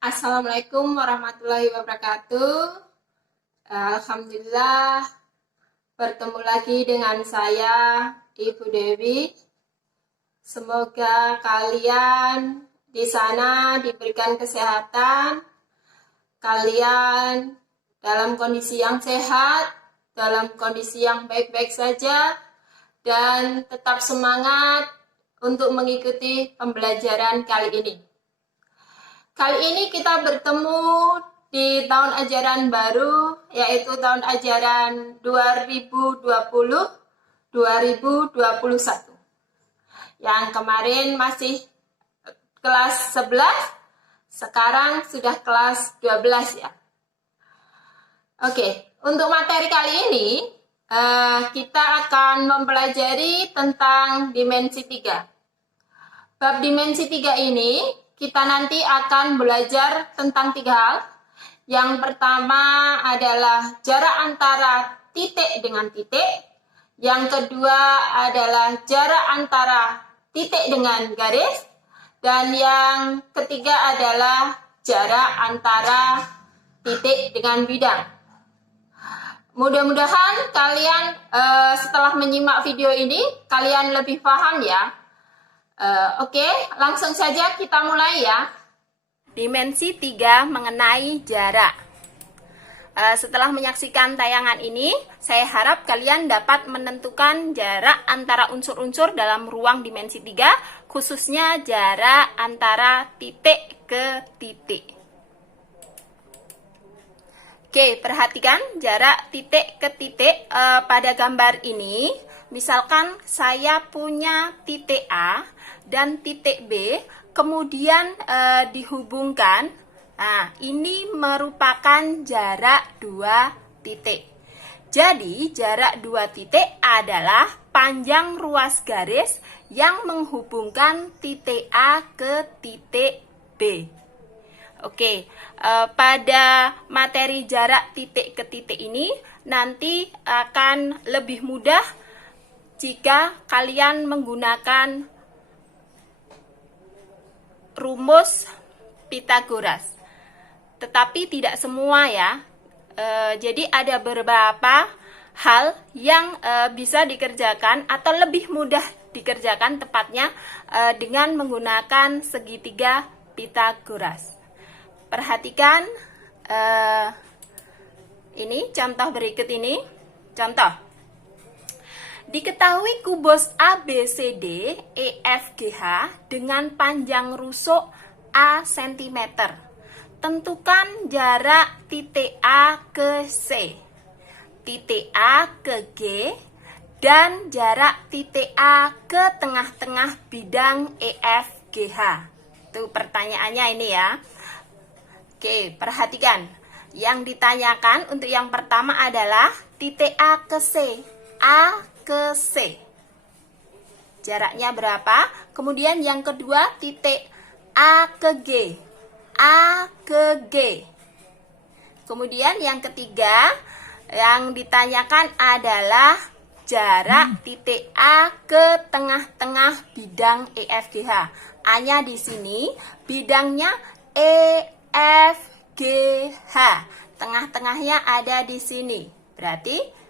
Assalamualaikum warahmatullahi wabarakatuh. Alhamdulillah bertemu lagi dengan saya, Ibu Dewi. Semoga kalian di sana diberikan kesehatan, kalian dalam kondisi yang sehat, dalam kondisi yang baik-baik saja, dan tetap semangat untuk mengikuti pembelajaran kali ini. Kali ini kita bertemu di tahun ajaran baru, yaitu tahun ajaran 2020-2021. Yang kemarin masih kelas 11, sekarang sudah kelas 12 ya. Oke, untuk materi kali ini, kita akan mempelajari tentang dimensi 3. Bab dimensi 3 ini, kita nanti akan belajar tentang 3 hal. Yang pertama adalah jarak antara titik dengan titik. Yang kedua adalah jarak antara titik dengan garis. Dan yang ketiga adalah jarak antara titik dengan bidang. Mudah-mudahan kalian setelah menyimak video ini, kalian lebih paham ya. Oke, langsung saja kita mulai ya. Dimensi 3 mengenai jarak. Setelah menyaksikan tayangan ini, saya harap kalian dapat menentukan jarak antara unsur-unsur dalam ruang dimensi 3, khususnya jarak antara titik ke titik. Oke, perhatikan jarak titik ke titik pada gambar ini. Misalkan saya punya titik A dan titik B, kemudian dihubungkan. Nah, ini merupakan jarak 2 titik. Jadi, jarak 2 titik adalah panjang ruas garis yang menghubungkan titik A ke titik B. Oke, pada materi jarak titik ke titik ini nanti akan lebih mudah jika kalian menggunakan rumus Pythagoras. Tetapi tidak semua ya. Jadi ada beberapa hal yang bisa dikerjakan atau lebih mudah dikerjakan tepatnya dengan menggunakan segitiga Pythagoras. Perhatikan ini contoh berikut ini. Contoh. Diketahui kubus ABCD EFGH dengan panjang rusuk A cm. Tentukan jarak titik A ke C, titik A ke G, dan jarak titik A ke tengah-tengah bidang EFGH. Itu pertanyaannya ini ya. Oke, perhatikan. Yang ditanyakan untuk yang pertama adalah titik A ke C. A ke C. Jaraknya berapa? Kemudian yang kedua titik A ke G. A ke G. Kemudian yang ketiga yang ditanyakan adalah jarak titik A ke tengah-tengah bidang EFGH. A-nya di sini, bidangnya EFGH. Tengah-tengahnya ada di sini. Berarti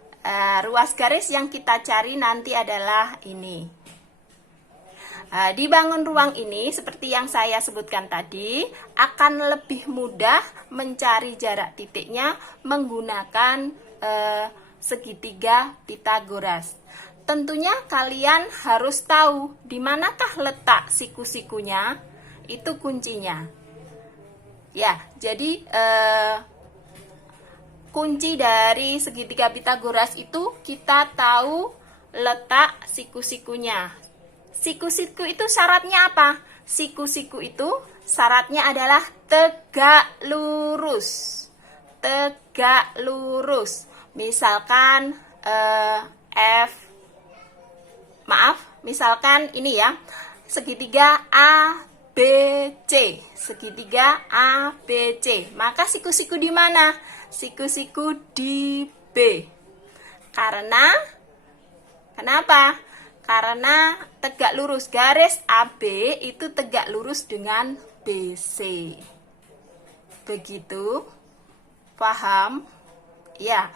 ruas garis yang kita cari nanti adalah ini. Dibangun ruang ini, seperti yang saya sebutkan tadi, akan lebih mudah mencari jarak titiknya menggunakan segitiga Pythagoras. Tentunya kalian harus tahu di manakah letak siku-sikunya, itu kuncinya. Ya, jadi kunci dari segitiga Pythagoras itu kita tahu letak siku-sikunya. Siku-siku itu syaratnya apa? Siku-siku itu syaratnya adalah tegak lurus. Tegak lurus. Misalkan misalkan ini ya, segitiga ABC. Segitiga ABC. Maka siku-siku di mana? Siku-siku di B. Kenapa? Karena tegak lurus garis AB itu tegak lurus dengan BC. Begitu? Paham? Ya.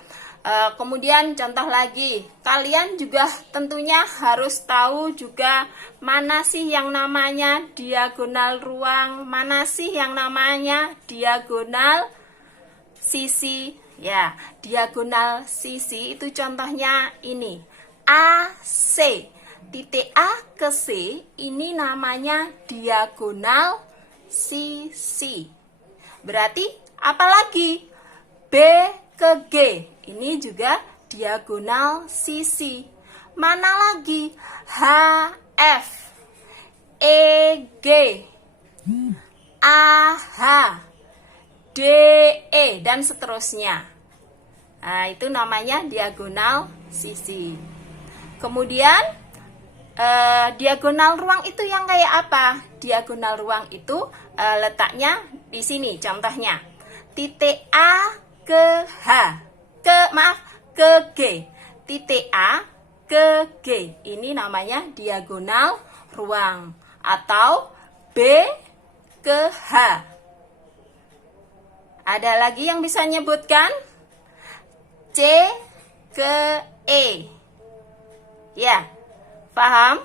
Kemudian contoh lagi, kalian juga tentunya harus tahu juga mana sih yang namanya diagonal ruang, mana sih yang namanya diagonal sisi. Ya, diagonal sisi itu contohnya ini, AC. Titik A ke C ini namanya diagonal sisi. Berarti apalagi? B ke G ini juga diagonal sisi. Mana lagi? HF, EG, AH, DE, dan seterusnya. Nah, itu namanya diagonal sisi. Kemudian diagonal ruang itu yang kayak apa? Diagonal ruang itu letaknya di sini. Contohnya, titik A ke H, ke G, titik A ke G. Ini namanya diagonal ruang. Atau B ke H. Ada lagi yang bisa nyebutkan? C ke E. Ya, paham?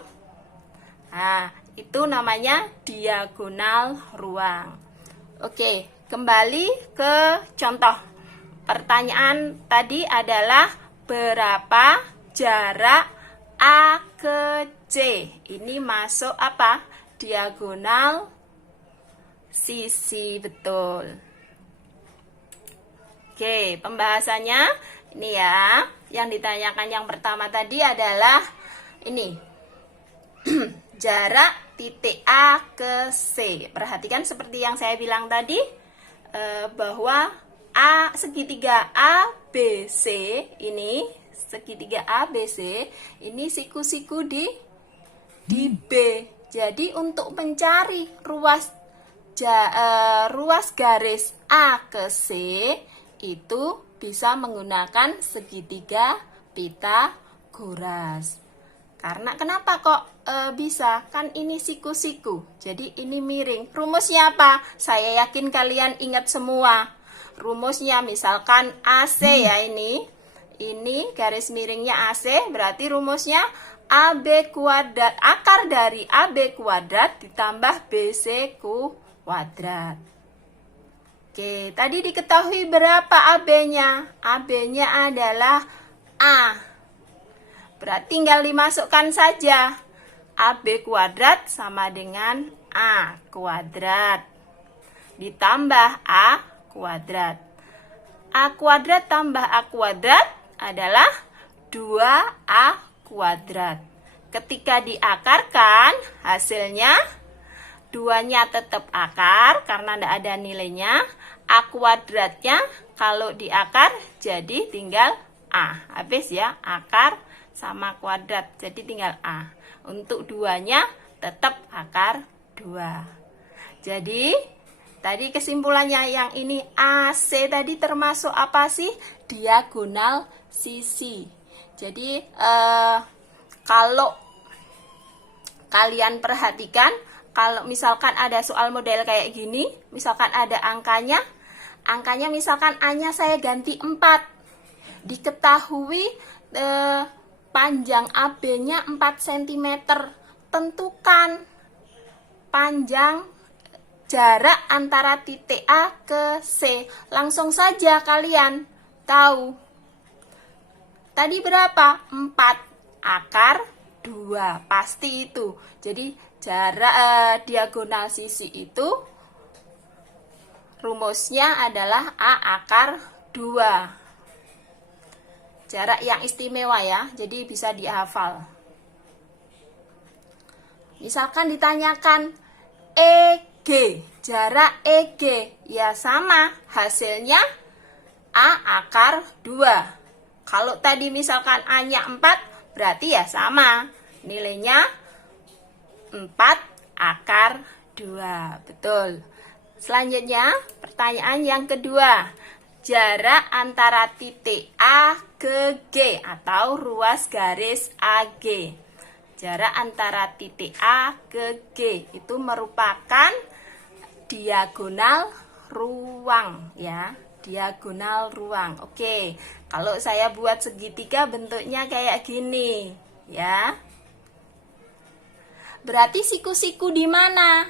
Nah, itu namanya diagonal ruang. Oke, kembali ke contoh. Pertanyaan tadi adalah berapa jarak A ke C? Ini masuk apa? Diagonal sisi, betul. Oke, pembahasannya ini ya. Yang ditanyakan yang pertama tadi adalah ini. Jarak titik A ke C. Perhatikan seperti yang saya bilang tadi, bahwa segitiga ABC ini, segitiga ABC ini siku-siku di B. Jadi untuk mencari ruas garis A ke C itu bisa menggunakan segitiga Pitagoras. Karena kenapa kok bisa? Kan ini siku-siku, jadi ini miring. Rumusnya apa? Saya yakin kalian ingat semua. Rumusnya misalkan AC ya, ini garis miringnya AC, berarti rumusnya AB kuadrat, akar dari AB kuadrat ditambah BC kuadrat. Oke, tadi diketahui berapa AB-nya? AB-nya adalah A. Berarti tinggal dimasukkan saja. AB kuadrat sama dengan A kuadrat ditambah A kuadrat. A kuadrat tambah A kuadrat adalah 2A kuadrat. Ketika diakarkan, hasilnya 2-nya tetap akar karena tidak ada nilainya. A kuadratnya kalau diakar jadi tinggal A. Habis ya, akar sama kuadrat jadi tinggal A. Untuk 2-nya tetap akar 2. Jadi tadi kesimpulannya yang ini AC tadi termasuk apa sih? Diagonal sisi. Jadi kalau kalian perhatikan, kalau misalkan ada soal model kayak gini, misalkan ada angkanya misalkan A-nya saya ganti 4. Diketahui panjang AB-nya 4 cm. Tentukan panjang jarak antara titik A ke C. Langsung saja kalian tahu. Tadi berapa? 4 akar 2. Pasti itu. Jadi jarak diagonal sisi itu rumusnya adalah A akar 2. Jarak yang istimewa ya. Jadi bisa dihafal. Misalkan ditanyakan EG, jarak EG, ya sama, hasilnya A akar 2. Kalau tadi misalkan A-nya 4, berarti ya sama, nilainya 4 akar 2. Betul. Selanjutnya, pertanyaan yang kedua. Jarak antara titik A ke G atau ruas garis AG. Jarak antara titik A ke G itu merupakan diagonal ruang ya, diagonal ruang. Oke, kalau saya buat segitiga bentuknya kayak gini ya. Berarti siku-siku di mana?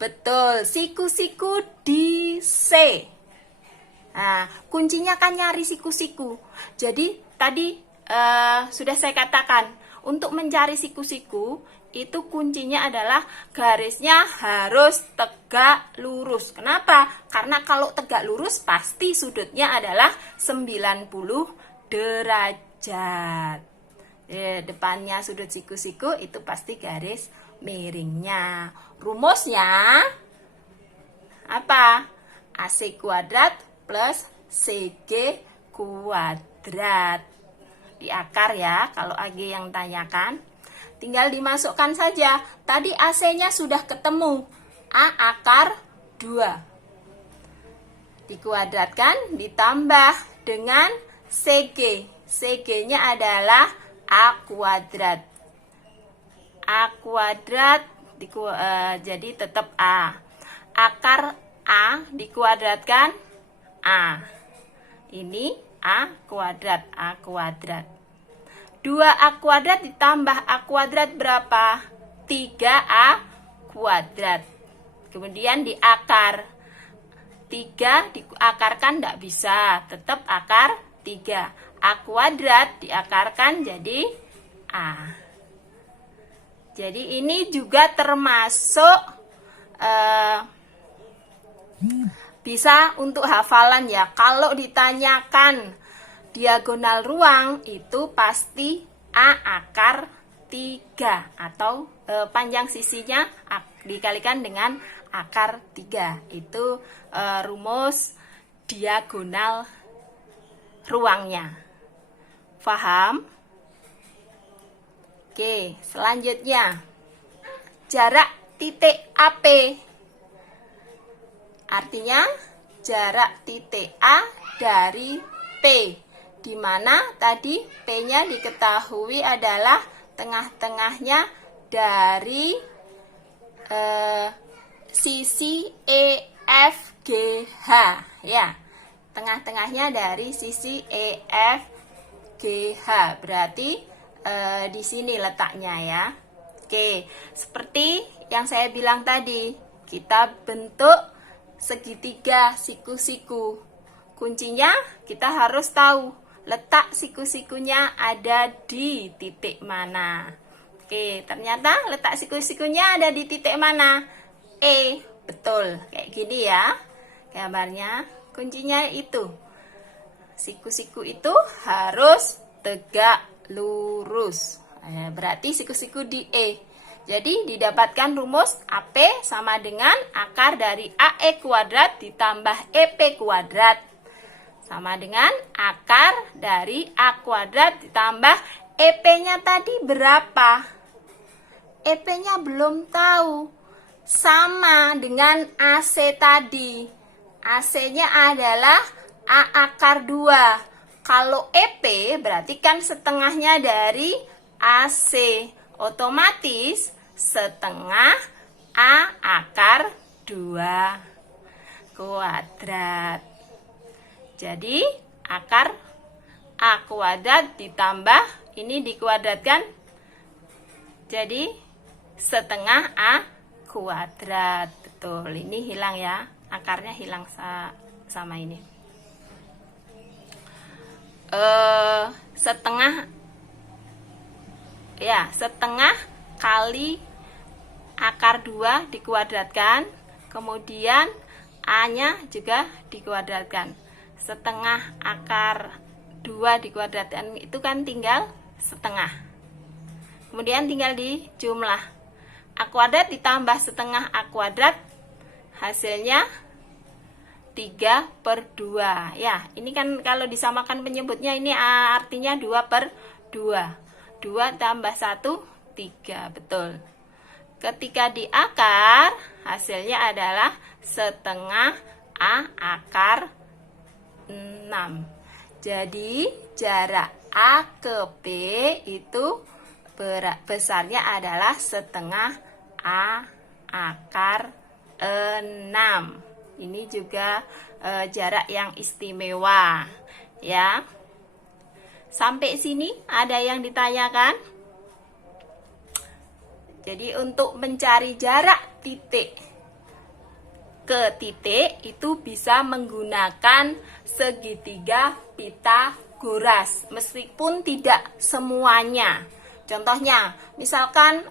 Betul, siku-siku di C. Nah, kuncinya kan nyari siku-siku. Jadi tadi sudah saya katakan, untuk mencari siku-siku itu kuncinya adalah garisnya harus tegak lurus. Kenapa? Karena kalau tegak lurus pasti sudutnya adalah 90 derajat. Depannya sudut siku-siku itu pasti garis miringnya. Rumusnya apa? AC kuadrat plus CG kuadrat. Di akar ya, kalau AG yang tanyakan. Tinggal dimasukkan saja. Tadi AC-nya sudah ketemu. A akar 2. Dikuadratkan ditambah dengan CG. CG-nya adalah A kuadrat. A kuadrat jadi tetap A. Akar A dikuadratkan A. Ini A kuadrat, A kuadrat. 2A kuadrat ditambah A kuadrat berapa? 3A kuadrat. Kemudian diakar. 3 diakarkan tidak bisa, tetap akar 3. A kuadrat diakarkan jadi A. Jadi ini juga termasuk bisa untuk hafalan ya. Kalau ditanyakan diagonal ruang itu pasti A akar 3 atau panjang sisinya dikalikan dengan akar 3. Itu rumus diagonal ruangnya. Paham? Oke, selanjutnya jarak titik AP. Artinya jarak titik A dari P, di mana tadi P-nya diketahui adalah tengah-tengahnya dari sisi EFGH ya. Tengah-tengahnya dari sisi EFGH. Berarti di sini letaknya ya. Oke, seperti yang saya bilang tadi, kita bentuk segitiga siku-siku. Kuncinya kita harus tahu letak siku-sikunya ada di titik mana. Oke, ternyata letak siku-sikunya ada di titik mana? E, betul. Kayak gini ya gambarnya. Kuncinya itu. Siku-siku itu harus tegak lurus. Berarti siku-siku di E. Jadi didapatkan rumus AP sama dengan akar dari AE kuadrat ditambah EP kuadrat. Sama dengan akar dari A kuadrat ditambah EP-nya tadi berapa? EP-nya belum tahu. Sama dengan AC tadi. AC-nya adalah A akar 2. Kalau EP berarti kan setengahnya dari AC. Otomatis setengah A akar 2 kuadrat. Jadi akar A kuadrat ditambah ini dikuadratkan jadi setengah A kuadrat. Betul, ini hilang ya, akarnya hilang sama ini. Setengah kali akar 2 dikuadratkan, kemudian A-nya juga dikuadratkan. Setengah akar 2 dikuadratkan itu kan tinggal setengah. Kemudian tinggal dijumlah. A kuadrat ditambah setengah A kuadrat hasilnya 3/2. Ya, ini kan kalau disamakan penyebutnya ini artinya 2/2. 2 tambah 1, 3. Betul. Ketika diakar, hasilnya adalah setengah A akar 6. Jadi, jarak A ke P itu besarnya adalah setengah A akar 6. Ini juga jarak yang istimewa, ya. Sampai sini ada yang ditanyakan? Jadi untuk mencari jarak titik ke titik itu bisa menggunakan segitiga Pitagoras, meskipun tidak semuanya. Contohnya, misalkan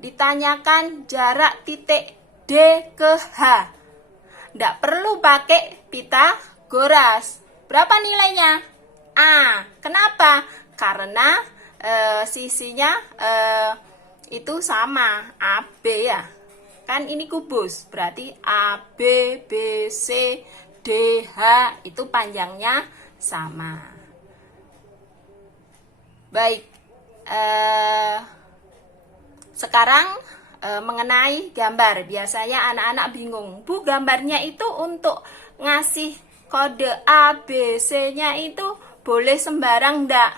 ditanyakan jarak titik D ke H, tidak perlu pakai Pitagoras. Berapa nilainya? A. Kenapa? Karena sisinya itu sama, AB ya. Kan ini kubus, berarti A, B, B, C, D, H itu panjangnya sama. Baik, sekarang mengenai gambar. Biasanya anak-anak bingung, Bu, gambarnya itu untuk ngasih kode A, B, C-nya itu boleh sembarang enggak?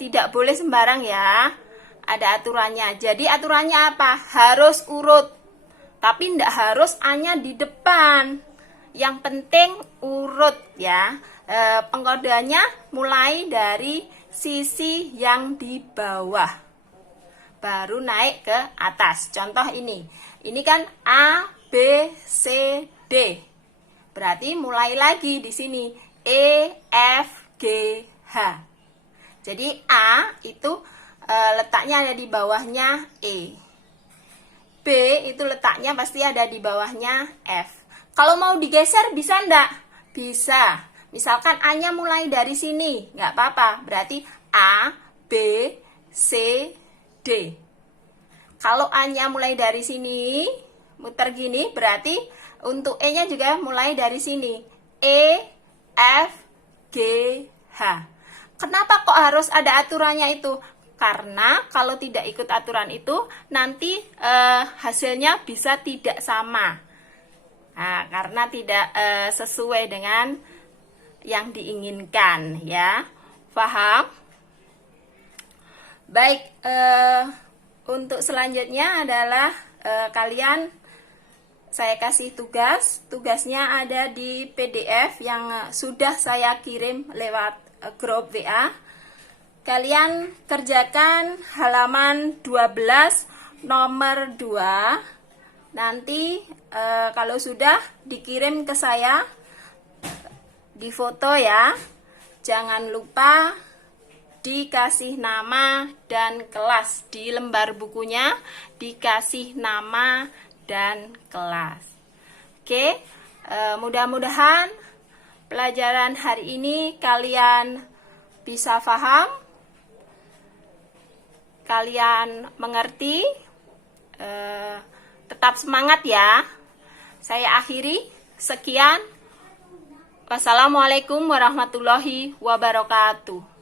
Tidak boleh sembarang ya. Ada aturannya. Jadi aturannya apa? Harus urut. Tapi enggak harus A-nya di depan. Yang penting urut ya. Pengkodeannya mulai dari sisi yang di bawah, baru naik ke atas. Contoh ini kan A, B, C, D. Berarti mulai lagi di sini E, F, G, H. Jadi A itu letaknya ada di bawahnya E. B itu letaknya pasti ada di bawahnya F. Kalau mau digeser bisa enggak? Bisa. Misalkan A-nya mulai dari sini, nggak apa-apa. Berarti A, B, C, D. Kalau A-nya mulai dari sini, muter gini, berarti untuk E-nya juga mulai dari sini. E, F, G, H. Kenapa kok harus ada aturannya itu? Karena kalau tidak ikut aturan itu, nanti hasilnya bisa tidak sama. Nah, karena tidak sesuai dengan yang diinginkan, ya. Paham? Baik, untuk selanjutnya adalah kalian saya kasih tugas. Tugasnya ada di PDF yang sudah saya kirim lewat grup WA. Kalian kerjakan halaman 12 nomor 2. Nanti kalau sudah dikirim ke saya, difoto ya. Jangan lupa dikasih nama dan kelas. Di lembar bukunya dikasih nama dan kelas. Oke, mudah-mudahan pelajaran hari ini kalian bisa paham, kalian mengerti. Tetap semangat ya. Saya akhiri. Sekian. Wassalamualaikum warahmatullahi wabarakatuh.